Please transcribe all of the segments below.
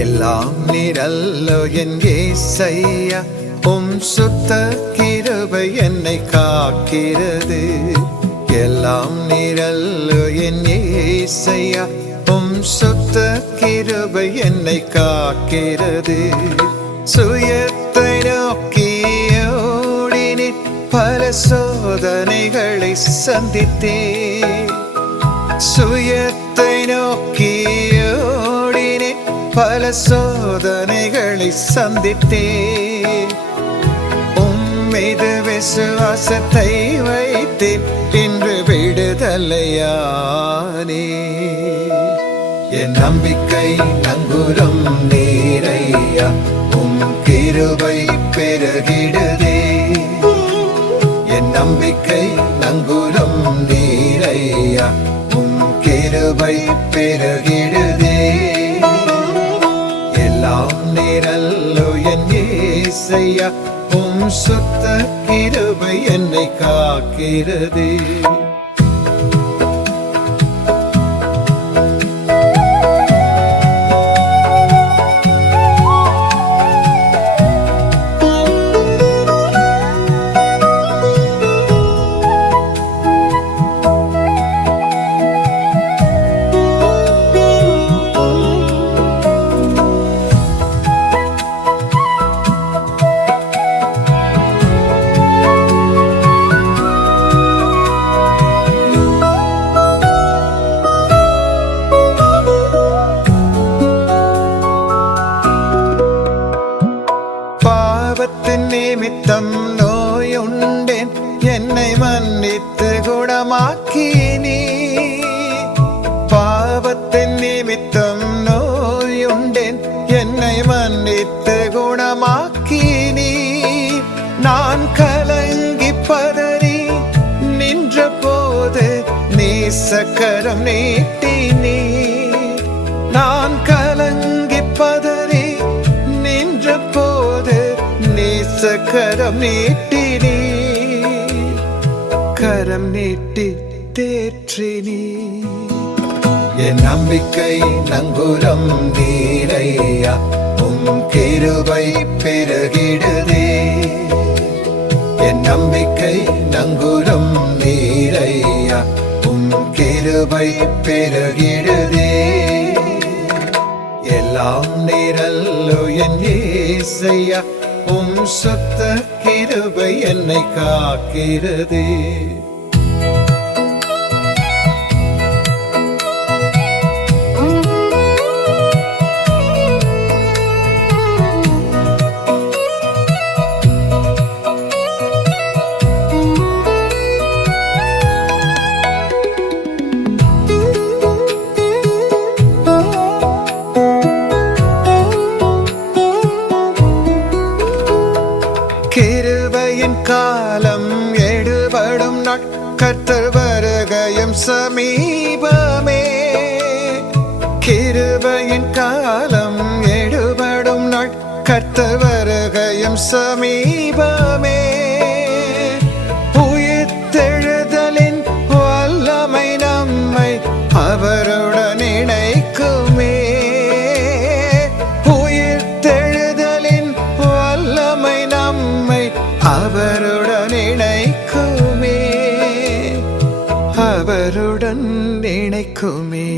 எல்லாம் நீரல்லோ என் ஏசையா, உம் சுத்த கிருபை என்னை காக்கிறது. எல்லாம் நீரல்லோ என் ஏசையா, உம் சுத்த கிருபை என்னை காக்கிறது. சுயத்தை நோக்கி ஓடினேன், பல சோதனைகளை சந்தித்தேன். சுயத்தை நோக்கி ஓடினேன், பல சோதனைகளை சந்தித்தேன். உம்மீது விசுவாசத்தை வைத்தேன், இன்று விடுதலையானே. என் நம்பிக்கை நங்குரம் நீரையா, உம் கிருபை பெருகிடுதே. என் நம்பிக்கை நங்குரம் நீரையா, உம் கிருபை பெருகிடுதே. எல்லாம் நீரல்லோ என் ஏசையா, உம் சுத்த கிருபை என்னை காக்கிறது. பாவத்தின் நிமித்தம் நோயுண்டேன், என்னை மன்னித்து குணமாக்கினீ. பாவத்தின் நிமித்தம் நோயுண்டேன், என்னை மன்னித்து குணமாக்கினீ. நான் கலங்கி பதறி நின்ற போது நேசக்கரம் நீட்டினீ. நான் கலங்கி பதறி நின்ற போது நேசக்கரம் நீட்டினீ. கரம் நீட்டி தேற்றினீ. என் நம்பிக்கை நங்குரம் நீரையா, உம் கிருபை பெருகிடுதே. என் நம்பிக்கை நங்குரம் நீரையா, உம் கிருபை பெருகிடுதே. எல்லாம் நீரல்லோ என் ஏசையா, உம் சுத்த கிருபை என்னை காக்கிறது. கிருபையின் காலம் எடுபடும் நாள், கர்த்தர் வருகையும் சமீபமே. கிருபையின் காலம் எடுபடும் நாள், கர்த்தர் வருகையும் சமீபமே. உயிர்த்தெழுதலின் வல்லமை நம்மை அவருடன் இணைக்குமே. உயிர்த்தெழுதலின் வல்லமை நம்மை அவருடன் இணைக்குமே. அவருடன் இணைக்குமே.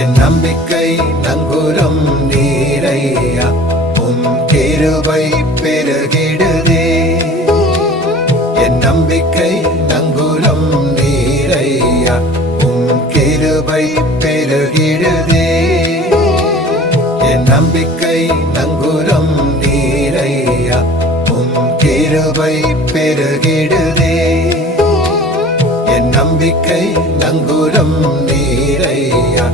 என் நம்பிக்கை நங்குரம் நீரையா, உம் கிருபை பெருகிடுதே. என் நம்பிக்கை நங்குரம் நீரையா, உம் கிருபை பெருகிடுதே. என் நம்பிக்கை நங்குரம் நீரையா, உம் கிருபை கிருபை பெருகிடுதே என் நம்பிக்கை நங்கூரம் நீரையா